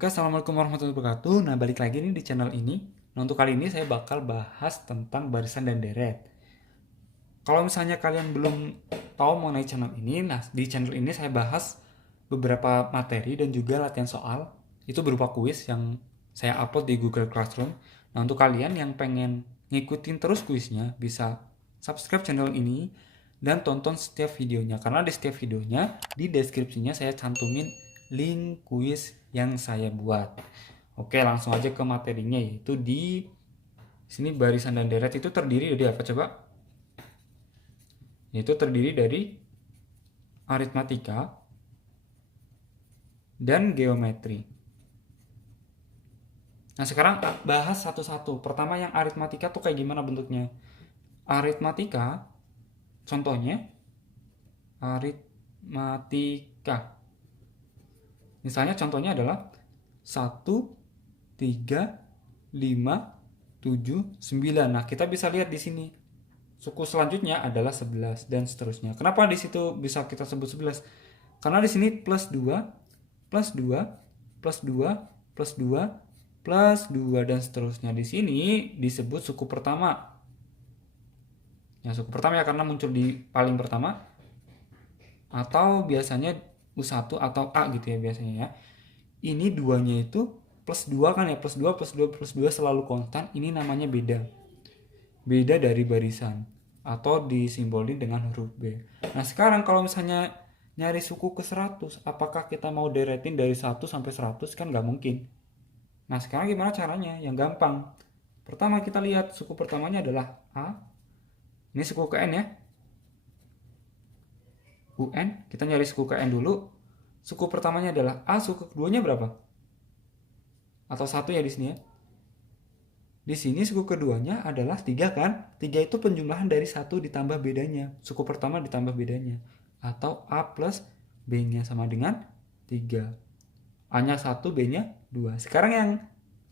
Oke, assalamualaikum warahmatullahi wabarakatuh. Nah, balik lagi nih di channel ini. Nah, untuk kali ini saya bakal bahas tentang barisan dan deret. Kalau misalnya kalian belum tahu mengenai channel ini, nah di channel ini saya bahas beberapa materi dan juga latihan soal. Itu berupa kuis yang saya upload di Google Classroom. Nah, untuk kalian yang pengen ngikutin terus kuisnya, bisa subscribe channel ini dan tonton setiap videonya. Karena di setiap videonya, di deskripsinya saya cantumin link kuis yang saya buat. Oke, langsung aja ke materinya, yaitu di sini barisan dan deret itu terdiri dari apa coba? Yaitu terdiri dari aritmatika dan geometri. Nah, sekarang bahas satu-satu. Pertama, yang aritmatika tuh kayak gimana bentuknya? Aritmatika, contohnya aritmatika. Misalnya contohnya adalah 1, 3, 5, 7, 9. Nah, kita bisa lihat di sini. Suku selanjutnya adalah 11 dan seterusnya. Kenapa di situ bisa kita sebut 11? Karena di sini plus 2, plus 2, plus 2, plus 2, plus 2 dan seterusnya. Di sini disebut suku pertama. Ya, suku pertama ya karena muncul di paling pertama. Atau biasanya U1 atau A gitu ya biasanya ya. Ini duanya itu plus 2 kan ya, plus 2 plus 2 plus 2 selalu konstan. Ini namanya beda. Beda dari barisan atau disimbolin dengan huruf B. Nah, sekarang kalau misalnya nyari suku ke 100, apakah kita mau deretin dari 1 sampai 100? Kan nggak mungkin. Nah, sekarang gimana caranya? Yang gampang. Pertama kita lihat suku pertamanya adalah A. Ini suku ke N ya. UN, kita nyari suku ke N dulu. Suku pertamanya adalah A, suku keduanya berapa? Atau 1 ya di sini ya. Di sini suku keduanya adalah 3 kan? 3 itu penjumlahan dari 1 ditambah bedanya. Suku pertama ditambah bedanya. Atau A plus B-nya sama dengan 3. A-nya 1, B-nya 2. Sekarang yang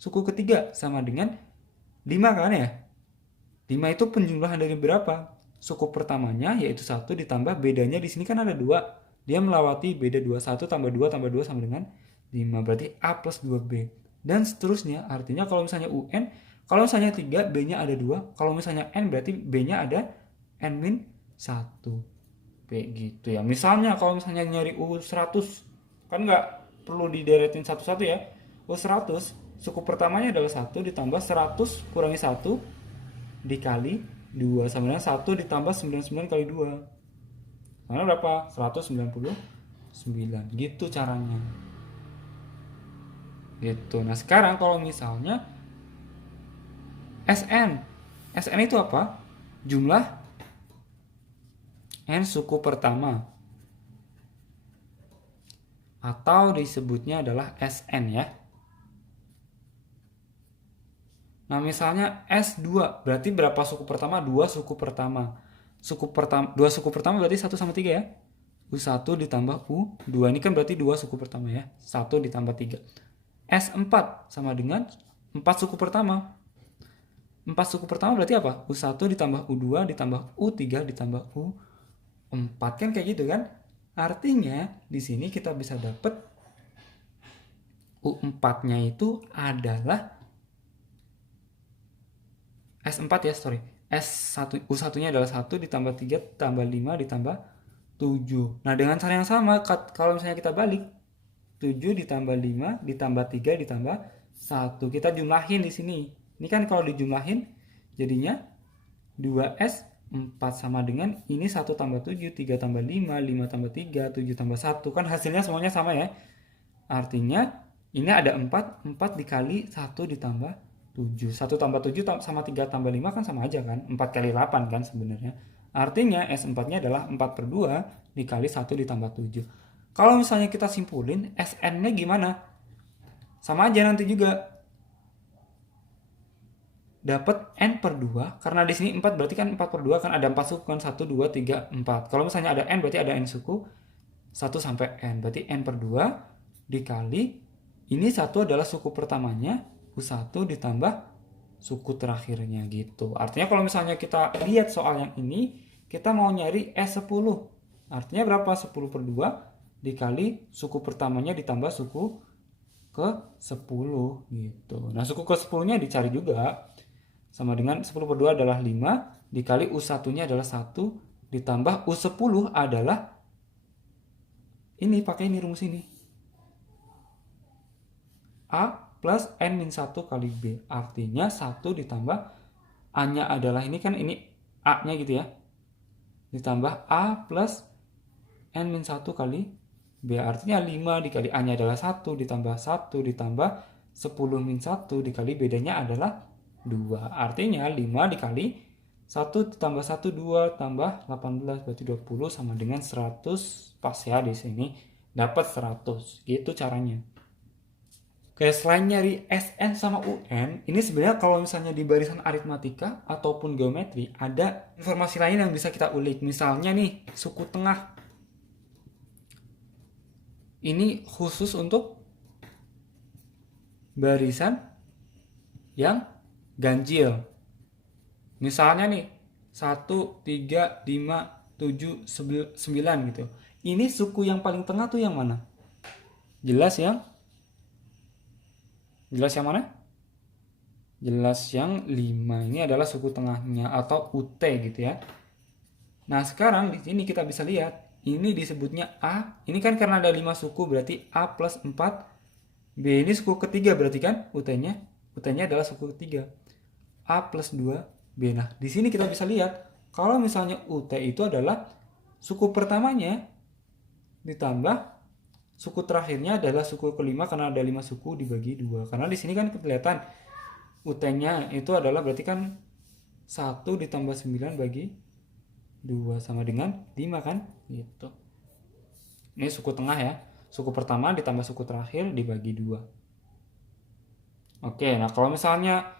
suku ketiga sama dengan 5 kan ya? 5 itu penjumlahan dari berapa? Suku pertamanya yaitu 1 ditambah bedanya di sini kan ada 2. Dia melewati beda 2. 1 tambah 2 sama dengan 5. Berarti A plus 2B. Dan seterusnya. Artinya kalau misalnya UN, kalau misalnya 3, B-nya ada 2. Kalau misalnya N berarti B-nya ada N-1. Begitu ya. Misalnya kalau misalnya nyari U100, kan nggak perlu dideretin satu-satu ya. U100, suku pertamanya adalah 1 ditambah 100 kurangi 1 dikali 2 sama dengan 1 ditambah 99 kali 2. Karena berapa? 199. Gitu caranya. Gitu. Nah, sekarang kalau misalnya SN. SN itu apa? Jumlah N suku pertama. Atau disebutnya adalah SN ya. Nah, misalnya S2 berarti berapa suku pertama? 2 suku pertama. 2 suku pertama berarti 1 sama 3 ya. U1 ditambah U2. Ini kan berarti 2 suku pertama ya. 1 ditambah 3. S4 sama dengan 4 suku pertama. 4 suku pertama berarti apa? U1 ditambah U2 ditambah U3 ditambah U4 kan kayak gitu kan? Artinya di sini kita bisa dapat U4-nya itu adalah S4 ya, sorry. S1 U1-nya adalah 1 ditambah 3 ditambah 5 ditambah 7. Nah, dengan cara yang sama kalau misalnya kita balik 7 ditambah 5 ditambah 3 ditambah 1. Kita jumlahin di sini. Ini kan kalau dijumlahin jadinya 2S 4 sama dengan ini 1 tambah 7, 3 tambah 5, 5 tambah 3, 7 tambah 1. Kan hasilnya semuanya sama ya. Artinya ini ada 4, 4 dikali 1 ditambah 7. 1 tambah 7 sama 3 tambah 5 kan sama aja kan. 4 kali 8 kan sebenarnya. Artinya S4-nya adalah 4/2 dikali 1 ditambah 7. Kalau misalnya kita simpulin, SN-nya gimana? Sama aja nanti juga. Dapat N/2, karena di sini 4 berarti kan 4/2 kan ada 4 suku kan. 1, 2, 3, 4. Kalau misalnya ada N berarti ada N suku. 1 sampai N. Berarti N/2 dikali. Ini 1 adalah suku pertamanya. U1 ditambah suku terakhirnya gitu. Artinya kalau misalnya kita lihat soal yang ini, kita mau nyari S10. Artinya berapa? 10/2 dikali suku pertamanya ditambah suku ke-10 gitu. Nah, suku ke-10-nya dicari juga. Sama dengan 10 per 2 adalah 5 dikali U1-nya adalah 1 ditambah U10 adalah ini, pakai ini rumus ini. A plus N-1 kali B. Artinya 1 ditambah A-nya adalah ini kan, ini A-nya gitu ya. Ditambah A plus N-1 kali B. Artinya 5 dikali A-nya adalah 1 ditambah 1 ditambah 10 min 1 dikali bedanya adalah 2. Artinya 5 dikali 1 ditambah 1 2 tambah 18 berarti 20 sama dengan 100. Pas ya di sini dapat 100. Gitu caranya. Oke, selain nyari SN sama UN, ini sebenarnya kalau misalnya di barisan aritmatika ataupun geometri ada informasi lain yang bisa kita ulik. Misalnya nih, suku tengah. Ini khusus untuk barisan yang ganjil. Misalnya nih 1, 3, 5, 7, 9 gitu. Ini suku yang paling tengah tuh yang mana? Jelas yang mana? Jelas yang 5. Ini adalah suku tengahnya atau UT gitu ya. Nah, sekarang di sini kita bisa lihat ini disebutnya A. Ini kan karena ada 5 suku berarti A plus 4. B ini suku ketiga berarti kan UT-nya. UT-nya adalah suku ketiga. A plus 2 B. Nah, di sini kita bisa lihat kalau misalnya UT itu adalah suku pertamanya ditambah suku terakhirnya adalah suku kelima karena ada 5 suku dibagi 2. Karena di sini kan kelihatan UT-nya itu adalah berarti kan 1 ditambah 9 bagi 2 sama dengan 5 kan? Gitu. Ini suku tengah ya. Suku pertama ditambah suku terakhir dibagi 2. Oke, nah kalau misalnya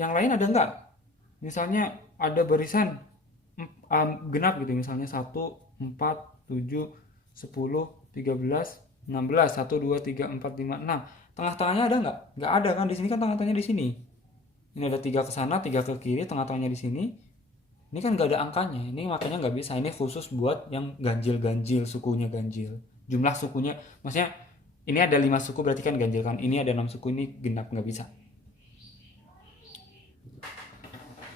yang lain ada nggak? Misalnya ada barisan genap gitu, misalnya 1, 4, 7, 10, 13, 16, 1, 2, 3, 4, 5, 6. Tengah-tengahnya ada nggak? Nggak ada kan, di sini kan tengah-tengahnya di sini. Ini ada 3 ke sana, 3 ke kiri, tengah-tengahnya di sini. Ini kan nggak ada angkanya, ini makanya nggak bisa. Ini khusus buat yang ganjil-ganjil, sukunya ganjil. Jumlah sukunya, maksudnya ini ada 5 suku berarti kan ganjil kan. Ini ada 6 suku, ini genap, nggak bisa.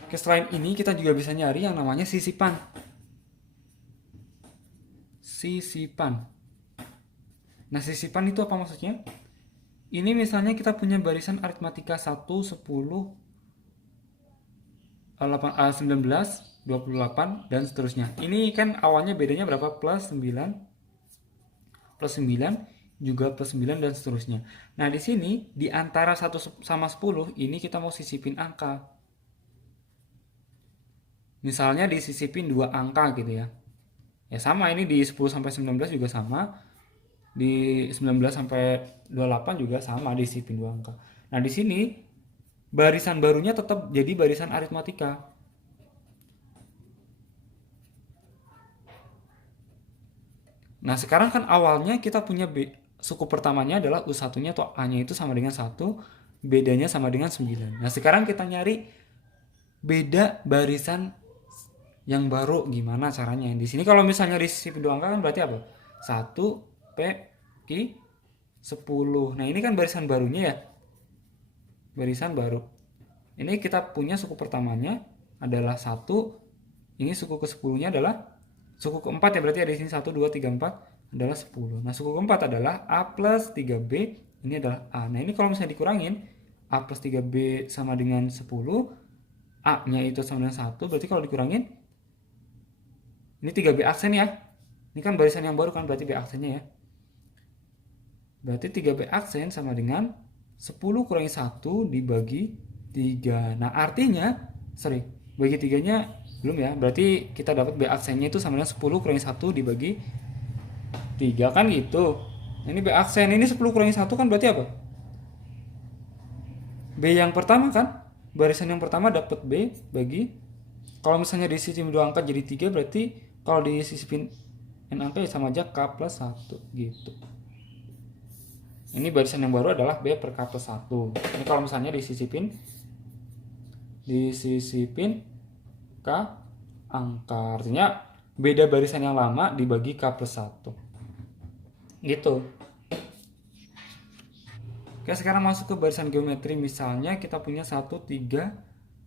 Oke, selain ini kita juga bisa nyari yang namanya sisipan. Sisipan. Nah, sisipan itu apa maksudnya? Ini misalnya kita punya barisan aritmatika 1, 10, 19, 28 dan seterusnya. Ini kan awalnya bedanya berapa? Plus 9 juga plus 9 dan seterusnya. Nah, di sini di antara 1 sama 10 ini kita mau sisipin angka. Misalnya disisipin 2 angka gitu ya. Ya sama, ini di 10 sampai 19 juga sama. Di 19 sampai 28 juga sama, disisipin 2 angka. Nah, di sini barisan barunya tetap jadi barisan aritmatika. Nah, sekarang kan awalnya kita punya suku pertamanya adalah U1-nya atau A-nya itu sama dengan 1, bedanya sama dengan 9. Nah, sekarang kita nyari beda barisan yang baru gimana caranya. Di sini kalau misalnya disisipin 2 angka kan berarti apa? 1 P Q 10. Nah, ini kan barisan barunya ya. Barisan baru. Ini kita punya suku pertamanya adalah 1. Ini suku ke-10-nya adalah suku keempat ya, berarti ada di sini 1 2 3 4 adalah 10. Nah, suku keempat adalah A plus 3B, ini adalah A. Nah, ini kalau misalnya dikurangin A plus 3B sama dengan 10, A-nya itu sama dengan 1, berarti kalau dikurangin ini 3B aksen ya. Ini kan barisan yang baru kan, berarti B aksennya ya. Berarti 3B aksen sama dengan 10 kurangi 1 dibagi 3. Nah, artinya, bagi 3-nya belum ya. Berarti kita dapat B aksennya itu sama dengan 10 kurangi 1 dibagi 3 kan gitu. Nah, ini B aksen, ini 10 kurangi 1 kan berarti apa? B yang pertama kan? Barisan yang pertama dapat B bagi, kalau misalnya disisipin 2 angka jadi 3, berarti kalau disisipin N angka ya sama aja K plus 1 gitu. Ini barisan yang baru adalah B per K plus 1. Ini kalau misalnya disisipin K angka, artinya beda barisan yang lama dibagi K plus 1 gitu. Oke, sekarang masuk ke barisan geometri. Misalnya kita punya 1, 3,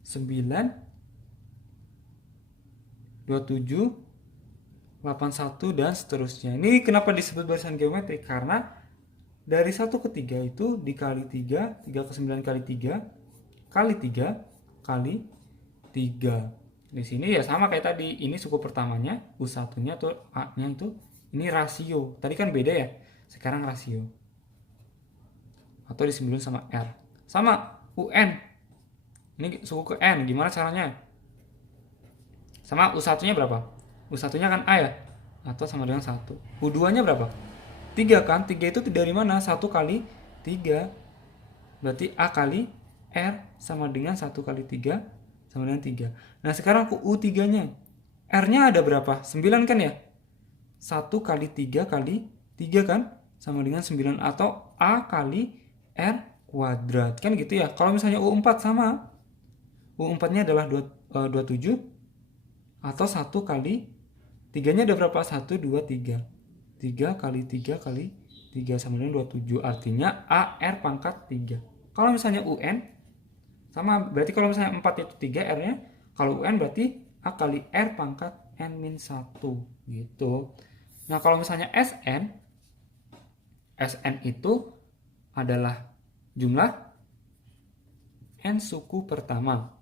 9, 27, 81 dan seterusnya. Ini kenapa disebut barisan geometri? Karena dari 1 ke 3 itu dikali 3, 3 ke 9 kali 3, kali 3, kali 3. Di sini ya sama kayak tadi, ini suku pertamanya, U1-nya atau A-nya itu, ini rasio. Tadi kan beda ya, sekarang rasio. Atau disimbolin sama R. Sama UN. Ini suku ke N, gimana caranya? Sama U1-nya berapa? U1-nya kan A ya? Atau sama dengan 1. U2-nya berapa? 3 kan? 3 itu dari mana? 1 kali 3. Berarti A kali R sama dengan 1 kali 3 sama dengan 3. Nah sekarang ke U3-nya. R-nya ada berapa? 9 kan ya? 1 kali 3 kali 3 kan? Sama dengan 9. Atau A kali R kuadrat. Kan gitu ya. Kalau misalnya U4 sama. U4-nya adalah 27. Atau 1 kali 3-nya ada berapa? 1, 2, 3. 3 kali 3 kali 3 sama dengan 27. Artinya AR pangkat 3. Kalau misalnya UN sama, berarti kalau misalnya 4 itu 3 R-nya. Kalau UN berarti A kali R pangkat N-1 gitu. Nah kalau misalnya SN itu adalah jumlah N suku pertama.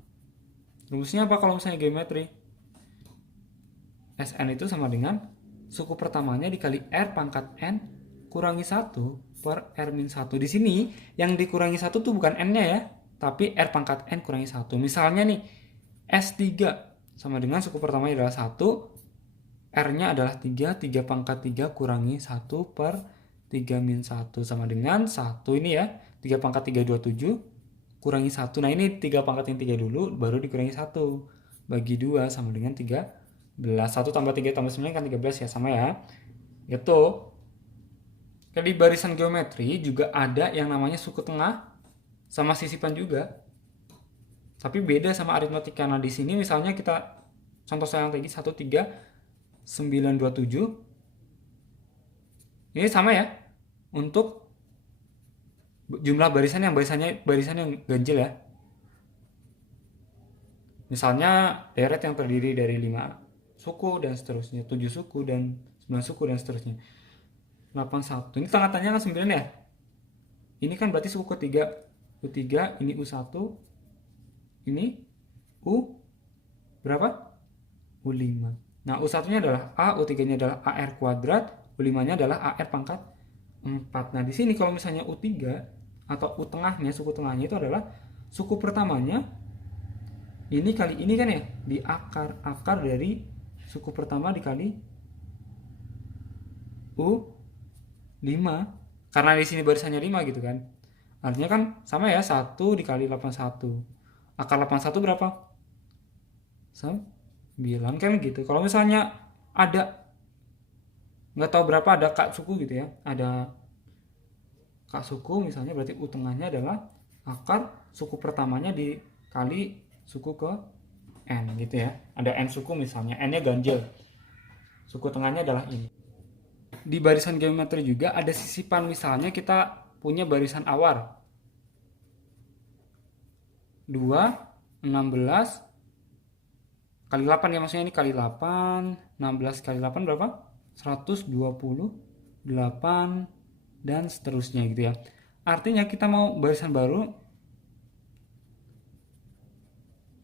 Rumusnya apa kalau misalnya geometri? SN itu sama dengan suku pertamanya dikali R pangkat N kurangi 1 per R-1. Di sini yang dikurangi 1 tuh bukan N-nya ya, tapi R pangkat N kurangi 1. Misalnya nih, S3 sama dengan suku pertamanya adalah 1, R-nya adalah 3, 3 pangkat 3 kurangi 1 per 3-1 sama dengan 1 ini ya, 3 pangkat 3, 27 kurangi 1. Nah ini 3 pangkat yang 3 dulu, baru dikurangi 1. Bagi 2 sama dengan 13. 1 tambah 3 tambah 9 kan 13 ya, sama ya. Itu. Di barisan geometri juga ada yang namanya suku tengah sama sisipan juga. Tapi beda sama aritmatika. Nah, di sini misalnya kita contoh saya yang tadi 1, 3, 9, 27. Ini sama ya. Untuk jumlah barisan yang ganjil ya. Misalnya deret yang terdiri dari 5 suku dan seterusnya, 7 suku dan 9 suku dan seterusnya. 81. Ini tengah-tengahnya kan 9 ya. Ini kan berarti suku ketiga. U3, ini U1, ini U berapa? U5. Nah, U1-nya adalah A, U3-nya adalah AR kuadrat, U5-nya adalah AR pangkat 4. Nah, di sini kalau misalnya U3 atau U tengahnya, suku tengahnya itu adalah suku pertamanya ini kali ini kan ya, di akar dari suku pertama dikali U5, karena di sini barisannya 5 gitu kan. Artinya kan sama ya, 1 dikali 81. Akar 81 berapa? 9 kan gitu. Kalau misalnya ada nggak tahu berapa, ada kak suku gitu ya, ada kak suku misalnya, berarti U tengahnya adalah akar suku pertamanya dikali suku ke N gitu ya. Ada N suku misalnya, N-nya ganjil. Suku tengahnya adalah ini. Di barisan geometri juga ada sisipan, misalnya kita punya barisan awar. 2, 16 kali 8 ya, maksudnya ini kali 8, 16 kali 8 berapa? 128 dan seterusnya gitu ya. Artinya kita mau barisan baru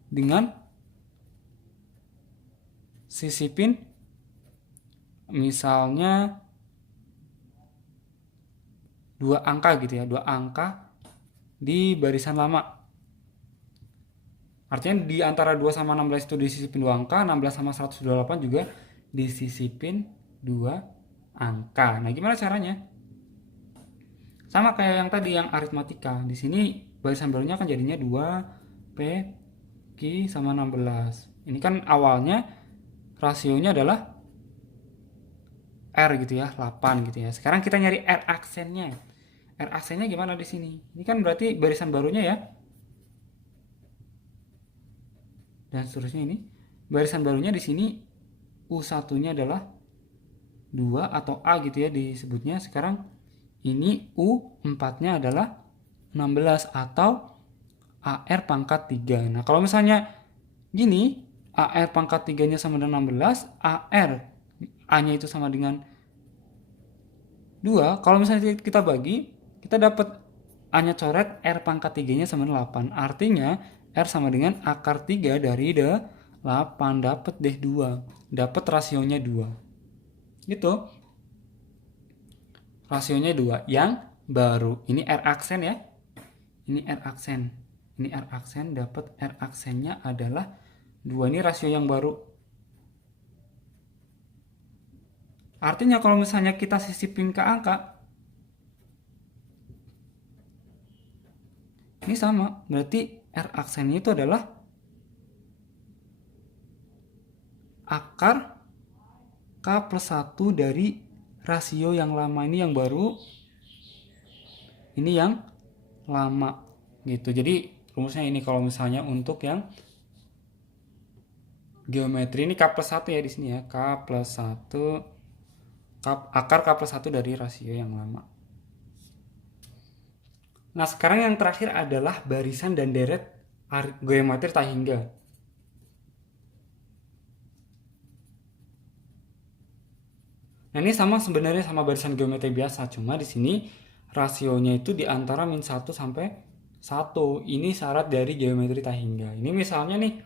dengan sisipin misalnya 2 angka gitu ya, 2 angka di barisan lama. Artinya di antara 2 sama 16 itu disisipin 2 angka, 16 sama 128 juga disisipin 2 angka. Nah, gimana caranya? Sama kayak yang tadi yang aritmatika. Di sini barisan barunya kan jadinya 2 P Q sama 16. Ini kan awalnya rasionya adalah R gitu ya, 8 gitu ya. Sekarang kita nyari R aksennya. R aksennya gimana di sini? Ini kan berarti barisan barunya ya. Dan seterusnya ini. Barisan barunya di sini U1-nya adalah 2 atau A gitu ya disebutnya. Sekarang ini U4-nya adalah 16 atau AR pangkat 3. Nah, kalau misalnya gini, AR pangkat 3-nya sama dengan 16, AR A-nya itu sama dengan 2. Kalau misalnya kita bagi, kita dapat A-nya coret, R pangkat 3-nya sama dengan 8. Artinya, R sama dengan akar 3 dari 8. Dapat deh 2. Dapat rasionya 2. Gitu. Rasionya 2. Yang baru. Ini R aksen ya. Ini R aksen. Ini R aksen. Dapat R aksennya adalah 2. Ini rasio yang baru. Artinya kalau misalnya kita sisipin ke angka, ini sama. Berarti R aksennya itu adalah akar K plus 1 dari rasio yang lama. Ini yang baru, ini yang lama gitu. Jadi rumusnya ini kalau misalnya untuk yang geometri ini K plus 1 ya di sini ya. K plus 1, akar K plus 1 dari rasio yang lama. Nah, sekarang yang terakhir adalah barisan dan deret geometri tak hingga. Nah, ini sama sebenarnya sama barisan geometri biasa, cuma di sini rasionya itu di antara min 1 sampai 1. Ini syarat dari geometri tak hingga. Ini misalnya nih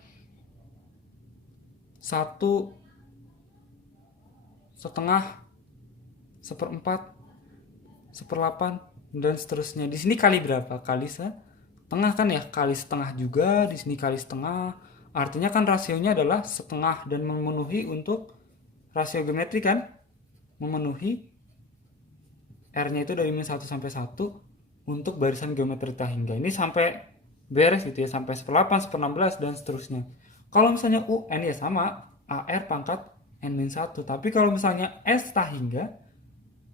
1 setengah, 1/4, 1/8 dan seterusnya. Di sini kali berapa? Kali setengah kan ya? Kali setengah juga, di sini kali setengah. Artinya kan rasionya adalah setengah dan memenuhi untuk rasio geometri kan? Memenuhi R-nya itu dari min 1 sampai 1 untuk barisan geometri tak hingga. Ini sampai beres gitu ya, sampai 1/8, 1/16 dan seterusnya. Kalau misalnya UN ya sama, AR pangkat N-1. Tapi kalau misalnya S tak hingga,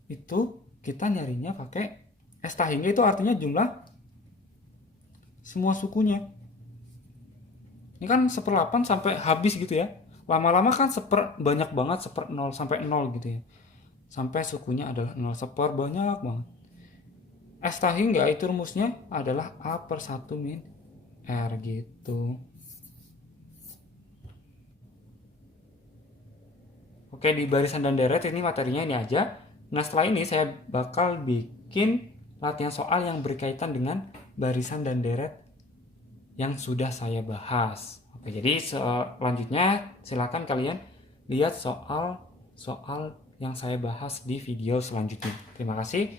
itu kita nyarinya pakai S tak hingga, itu artinya jumlah semua sukunya. Ini kan 1/8 sampai habis gitu ya. Lama-lama kan banyak banget, 0 sampai 0 gitu ya. Sampai sukunya adalah 0, banyak banget. S tak hingga itu rumusnya adalah A per 1 min R gitu. Oke, di barisan dan deret ini materinya ini aja. Nah, setelah ini saya bakal bikin latihan soal yang berkaitan dengan barisan dan deret yang sudah saya bahas. Oke, jadi selanjutnya silakan kalian lihat soal yang saya bahas di video selanjutnya. Terima kasih.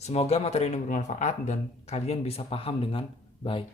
Semoga materi ini bermanfaat dan kalian bisa paham dengan baik.